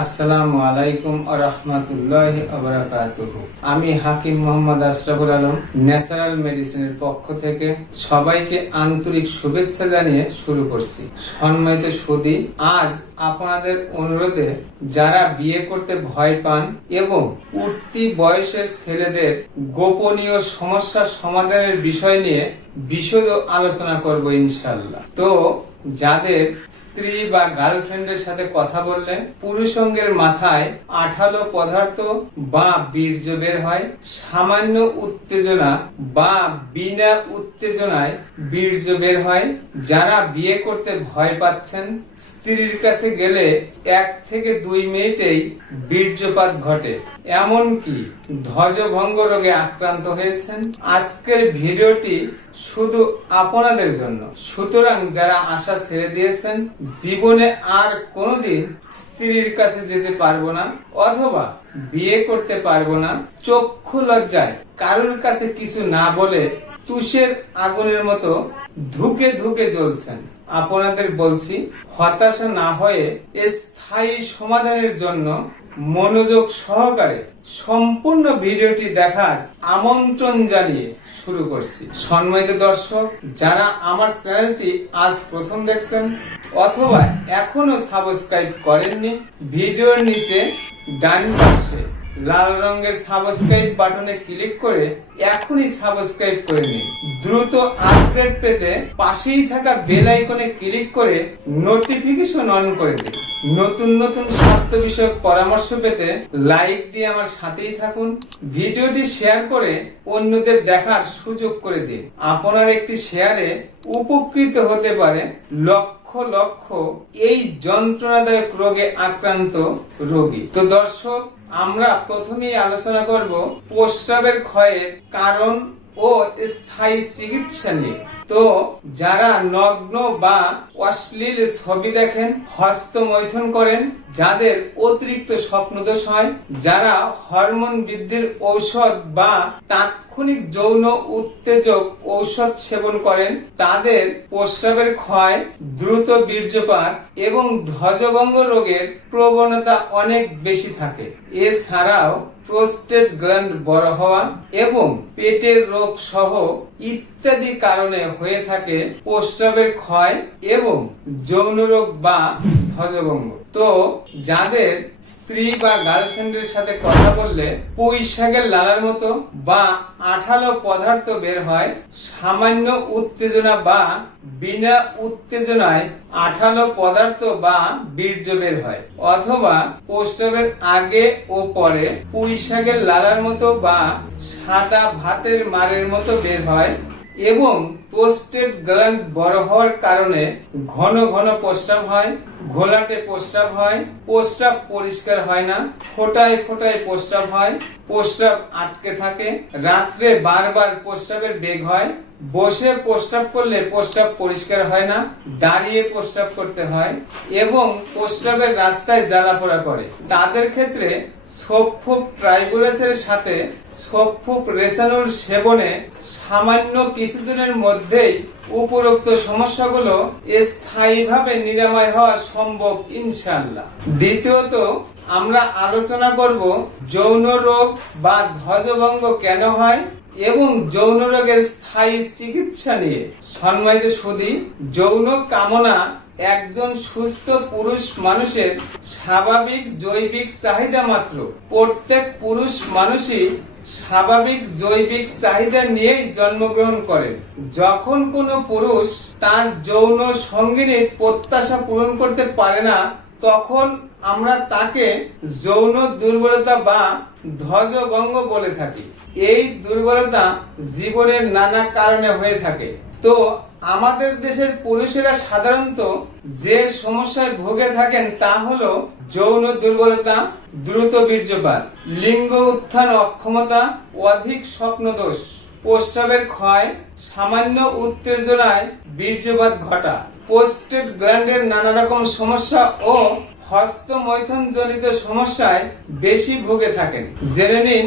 আসসালামু আলাইকুম রহমতুল্লাহ আমি হাকিম মোহাম্মদ আশরাফুল আলম, ন্যাচারাল মেডিসিনের পক্ষ থেকে সবাইকে আন্তরিক শুভেচ্ছা জানিয়ে শুরু করছি। সম্মানিত সুদী, আজ আপনাদের অনুরোধে যারা বিয়ে করতে ভয় পান এবং উঠতি বয়সের ছেলেদের গোপনীয় সমস্যা সমাধানের বিষয় নিয়ে বিশদ আলোচনা করব ইনশাল্লাহ তো যাদের স্ত্রী বা গার্লফ্রেন্ডের সাথে কথা বললে পুরুষঙ্গের মাথায় আঠালো পদার্থ বা বীর্য বের হয়। সামান্য উত্তেজনা বা বিনা উত্তেজনায় বীর্য বের হয়। যারা বিয়ে করতে ভয় পাচ্ছেন, স্ত্রীর কাছে গেলে এক থেকে দুই মিনিটেই বীর্যপাত ঘটে। এমনকি ধ্বজভঙ্গ রোগে আক্রান্ত হয়েছেন। আজকের ভিডিওটি শুধু আপনাদের জন্য। সুতরাং যারা আশা ছেড়ে দিয়েছেন, জীবনে আর কোনোদিন স্ত্রীর কাছে যেতে পারব না, অথবা বিয়ে করতে পারব না। চক্ষু লজ্জায় কারোর কাছে কিছু না বলে তুষের আগুনের মতো ধুকে ধুকে জ্বলছেন। আপনাদের বলছি, হতাশা না হয়ে স্থায়ী সমাধানের জন্য মনোযোগ সহকারে সম্পূর্ণ ভিডিওটি দেখার আমন্ত্রণ জানিয়ে শুরু করছি। সম্মানিত দর্শক, যারা আমার চ্যানেলটি আজ প্রথম দেখছেন অথবা এখনও সাবস্ক্রাইব করেননি, ভিডিওর নিচে ডান পাশে লাল রঙের সাবস্ক্রাইব বাটনে ক্লিক করে এখনই সাবস্ক্রাইব করে নিন। দ্রুত আপডেট পেতে পাশেই থাকা বেল আইকনে ক্লিক করে নোটিফিকেশন অন করে দিন। নতুন নতুন স্বাস্থ্য বিষয়ক পরামর্শ পেতে লাইক দিয়ে আমার সাথেই থাকুন। ভিডিওটি শেয়ার করে অন্যদের দেখার সুযোগ করে দিন। আপনার একটি শেয়ারে উপকৃত হতে পারে লক্ষ লক্ষ এই যন্ত্রণাদায়ক রোগে আক্রান্ত রোগী। তো দর্শক আমরা প্রথমেই আলোচনা করব প্রস্রাবের ক্ষয়ের কারণ ও স্থায়ী চিকিৎসা নিয়ে। তো যারা নগ্ন বা অশ্লীল ছবি দেখেন, হস্তমৈথুন করেন, যাদের অতিরিক্ত স্বপ্নদোষ হয়, যারা হরমোন বৃদ্ধির ঔষধ বা তাৎক্ষণিক যৌন উত্তেজক ঔষধ সেবন করেন, তাদের প্রস্রাবের ক্ষয়, দ্রুত বীর্যপাত এবং ধ্বজভঙ্গ রোগের প্রবণতা অনেক বেশি থাকে। এছাড়াও প্রোস্টেট গ্ল্যান্ড বড় হওয়া এবং পেটের রোগ সহ ইত্যাদি কারণে হয়ে থাকে প্রস্রাবের ক্ষয় এবং যৌন রোগ বা ধ্বজভঙ্গ। তো যাদের স্ত্রী বা গার্লফ্রেন্ডের সাথে কথা বললে পুঁই লালার মতো বা আঠালো পদার্থ বের হয়, সামান্য উত্তেজনা বা বিনা উত্তেজনায় আঠালো পদার্থ বা বীর্য বের হয়। অথবা প্রস্রাবের আগে ও পরে পুঁই লালার মতো বা সাদা ভাতের মারের মতো বের হয় এবং প্রোস্টেট গ্ল্যান্ড বড় হওয়ার কারণে ঘন ঘন প্রস্রাব হয়। ঘোলাটে প্রস্রাব হয়, প্রস্রাব পরিষ্কার হয় না, ফোটায় ফোটায় প্রস্রাব হয়, প্রস্রাব আটকে থাকে, রাত্রে বারবার প্রস্রাবের বেগ হয় বসে প্রস্রাব করলে প্রস্রাব পরিষ্কার হয় না, দাঁড়িয়ে প্রস্রাব করতে হয় এবং প্রস্রাবের রাস্তায় জ্বালাপোড়া করে। তাদের ক্ষেত্রে সোফুপ ট্রাইগুলাসের সাথে সোফুপ রেসানুল সেবনে সামান্য কিছুদিনের মধ্যেই উপরোক্ত সমস্যাগুলো স্থায়ীভাবে নিরাময় হওয়া সম্ভব ইনশাল্লাহ দ্বিতীয়ত আমরা আলোচনা করব যৌন রোগ বা ধ্বজভঙ্গ কেন হয় এবং যৌন রোগের স্থায়ী চিকিৎসা নিয়ে। সম্মানিত সুদী যৌন কামনা একজন সুস্থ পুরুষ মানুষের স্বাভাবিক জৈবিক চাহিদা মাত্র। প্রত্যেক পুরুষ মানুষই স্বাভাবিক জৈবিক চাহিদা নিয়েই জন্মগ্রহণ করেন যখন কোনো পুরুষ তার যৌন সঙ্গিনীর প্রত্যাশা পূরণ করতে পারে না, তখন আমরা তাকে যৌন দুর্বলতা বা ধ্বজভঙ্গ বলে থাকি। এই দুর্বলতা জীবনের নানা কারণে হয়ে থাকে। তো আমাদের দেশের পুরুষেরা সাধারণত যে সমস্যায় ভোগে থাকেন তা হলো যৌন দুর্বলতা, দ্রুত বীর্যপাত, লিঙ্গ উত্থান অক্ষমতা, অধিক স্বপ্নদোষ, প্রস্রাবের ক্ষয়, সামান্য উত্তেজনায় বীর্যপাত ঘটা, পোস্টেড গ্ল্যান্ডের নানা রকম সমস্যা ও হস্তমৈথুন জনিত সমস্যায় বেশি ভুগে থাকেন। জেনে নিন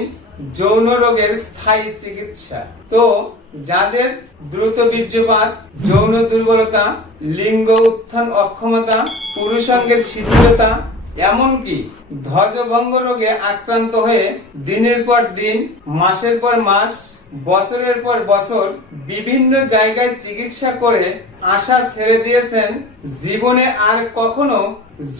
যৌন রোগের স্থায়ী চিকিৎসা। তো যাদের দ্রুত বীর্যপাত, যৌন দুর্বলতা, লিঙ্গ উত্থান অক্ষমতা, পুরুষাঙ্গের শিথিলতা, এমনকি ধ্বজভঙ্গ রোগে আক্রান্ত হয়ে দিনের পর দিন, মাসের পর মাস বছরের পর বছর বিভিন্ন জায়গায় চিকিৎসা করে আশা ছেড়ে দিয়েছেন, জীবনে আর কখনো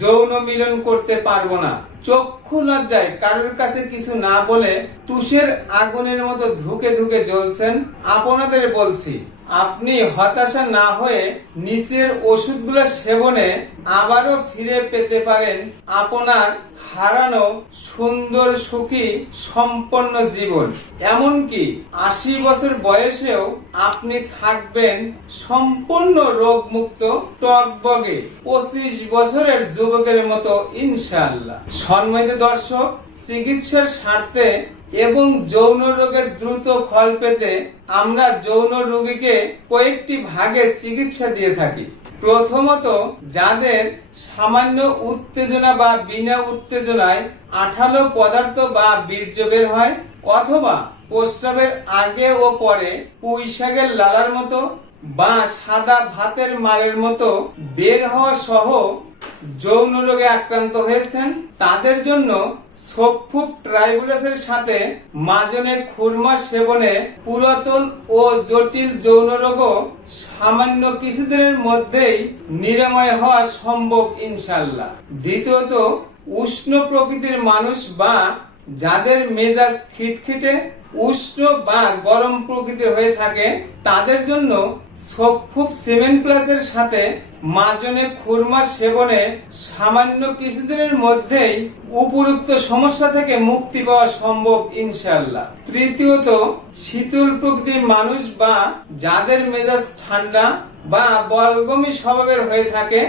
যৌন মিলন করতে পারব না। চক্ষু লজ্জায় কারোর কাছে কিছু না বলে তুষের আগুনের মতো ধুকে ধুকে জ্বলছেন, আপনাদের বলছি। আপনি হতাশা না হয়ে নিচের ওষুধগুলো সেবনে আবারও ফিরে পেতে পারেন আপনার হারানো সুন্দর সুখী সম্পন্ন জীবন। এমনকি আশি বছর বয়সেও আপনি থাকবেন সম্পূর্ণ রোগমুক্ত টকবগে। পঁচিশ বছরের যুবকের মতো ইনশাআল্লাহ। সম্মানিত দর্শক, চিকিৎসার স্বার্থে এবং যৌন রোগের দ্রুত ফল পেতে আমরা যৌন রোগীকে কয়েকটি ভাগে চিকিৎসা দিয়ে থাকি। প্রথমত, যাদের সামান্য উত্তেজনা বা বিনা উত্তেজনায় আঠালো পদার্থ বা বীর্য বের হয়, অথবা প্রস্রাবের আগে ও পরে পুঁই শাকের লালার মতো বা সাদা ভাতের মারের মতো বের হওয়া সহ যৌন রোগে আক্রান্ত হয়েছেন। তাদের জন্য সফুপ ট্রাইবুলাসের সাথে মাজনে খুরমা সেবনে পুরাতন ও জটিল যৌন রোগও সামান্য কিছুদিনের মধ্যেই নিরাময় হওয়া সম্ভব ইনশাল্লাহ দ্বিতীয়ত, উষ্ণ প্রকৃতির মানুষ বা যাদের মেজাজ খিটখিটে উষ্ণ বা গরম প্রকৃতির হয়ে থাকে, তাদের জন্য সফুপ সিমেন্ট প্লাসের সাথে মাজনে খুরমা সেবনে সামান্য কিছুদিনের মধ্যেই উপরুক্ত সমস্যা থেকে মুক্তি পাওয়া সম্ভব ইনশাল্লাহ তৃতীয়ত, শীতল প্রকৃতির মানুষ বা যাদের মেজাজ ঠান্ডা বা বলগমি স্বভাবের হয়ে থাকে,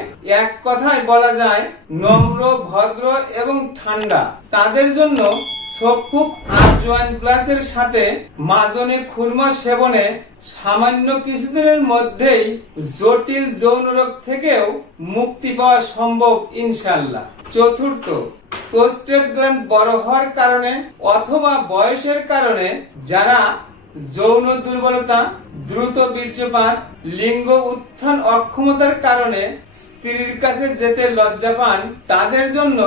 এক কথায় বলা যায়, নম্র, ভদ্র এবং ঠান্ডা। তাদের জন্য সফুপ আজওয়াইন প্লাসের সাথে মাজনে খুরমা সেবনে সামান্য কিছুদিনের মধ্যেই জটিল যৌন রোগ থেকেও মুক্তি পাওয়া সম্ভব ইনশাল্লাহ চতুর্থ প্রোস্টেট গ্ল্যান্ড বড় হওয়ার কারণে অথবা বয়সের কারণে যারা যৌন দুর্বলতা, দ্রুত বীর্যপাত, লিঙ্গ উত্থান অক্ষমতার কারণে স্ত্রীর কাছে যেতে লজ্জা পান, তাদের জন্য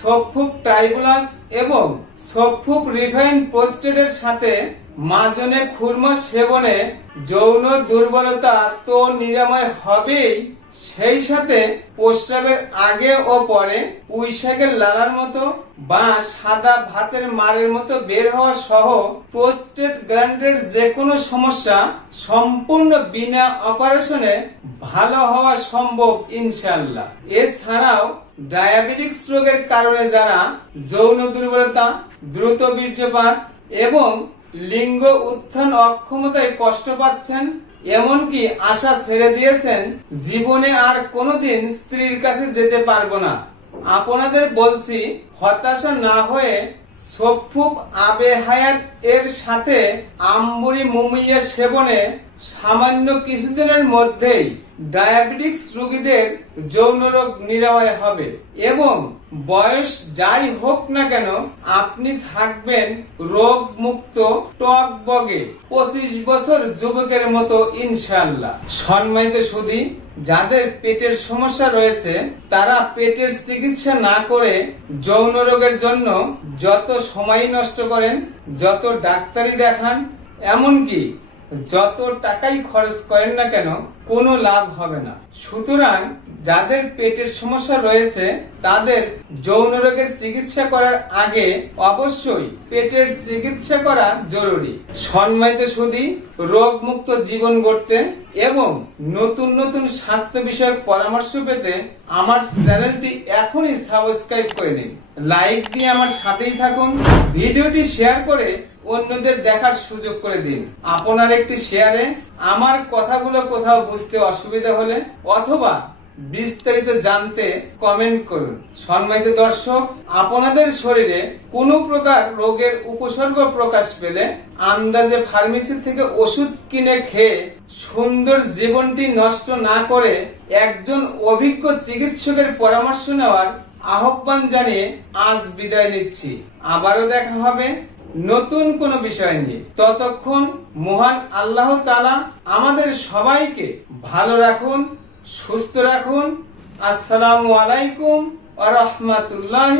সফুপ ট্রাইবুলাস এবং সফুপ রিফাইন পোস্টেটের সাথে মাজনে খুরমা সেবনে যৌন দুর্বলতা তো নিরাময় হবেই। সেই সাথে প্রস্রাবের আগে ও পরে পুঁইশাকের লালার মতো বা সাদা ভাতের মারের মতো বের হওয়া সহ প্রোস্টেট গ্ল্যান্ডের যে কোনো সমস্যা সম্পূর্ণ বিনা অপারেশনে ভালো হওয়া সম্ভব ইনশাল্লাহ এছাড়াও ডায়াবেটিক্স রোগের কারণে যারা যৌন দুর্বলতা, দ্রুত বীর্যপাত এবং লিঙ্গ উত্থান অক্ষমতায় কষ্ট পাচ্ছেন এমনকি আশা ছেড়ে দিয়েছেন, জীবনে আর কোনোদিন স্ত্রীর কাছে যেতে পারব না। আপনাদের বলছি, হতাশা না হয়ে সফুপ আবে হায়াত এর সাথে আম্বুরি মুমিয়া সেবনে সামান্য কিছুদিনের মধ্যেই ডায়াবেটিক্স রোগীদের যৌন রোগ নিরাময় হবে এবং বয়স যাই হোক না কেন, আপনি থাকবেন রোগ মুক্ত টক বগে। পঁচিশ বছর যুবকের মতো ইনশাল্লাহ সম্মানিত সুদী যাদের পেটের সমস্যা রয়েছে, তারা পেটের চিকিৎসা না করে যৌন রোগের জন্য যত সময় নষ্ট করেন, যত ডাক্তারি দেখান, এমনকি যত টাকাই খরচ করেন না কেন কোনো লাভ হবে না। সুতরাং যাদের পেটের সমস্যা রয়েছে, তাদের যৌন রোগের চিকিৎসা করার আগে অবশ্যই পেটের চিকিৎসা করা জরুরি। সম্মানিত সুদী রোগ মুক্ত জীবন গড়তে এবং নতুন নতুন স্বাস্থ্য বিষয়ক পরামর্শ পেতে আমার চ্যানেলটি এখনই সাবস্ক্রাইব করে নিন। লাইক দিয়ে আমার সাথেই থাকুন। ভিডিওটি শেয়ার করে অন্যদের দেখার সুযোগ করে দিন। আপনার একটি শেয়ারে আমার কথাগুলো কোথাও বুঝতে অসুবিধা হলে অথবা বিস্তারিত জানতে কমেন্ট করুন। সম্মানিত দর্শক, আপনাদের শরীরে কোনো প্রকার রোগের উপসর্গ প্রকাশ পেলে আন্দাজে ফার্মেসি থেকে ওষুধ কিনে খেয়ে সুন্দর জীবনটি নষ্ট না করে একজন অভিজ্ঞ চিকিৎসকের পরামর্শ নেওয়ার আহ্বান জানিয়ে আজ বিদায় নিচ্ছি। আবারও দেখা হবে নতুন কোন বিষয় নিয়ে। ততক্ষণ মহান আল্লাহ তালা আমাদের সবাইকে ভালো রাখুন সুস্থ রাখুন। আসসালামু আলাইকুম আ রহমতুল্লাহ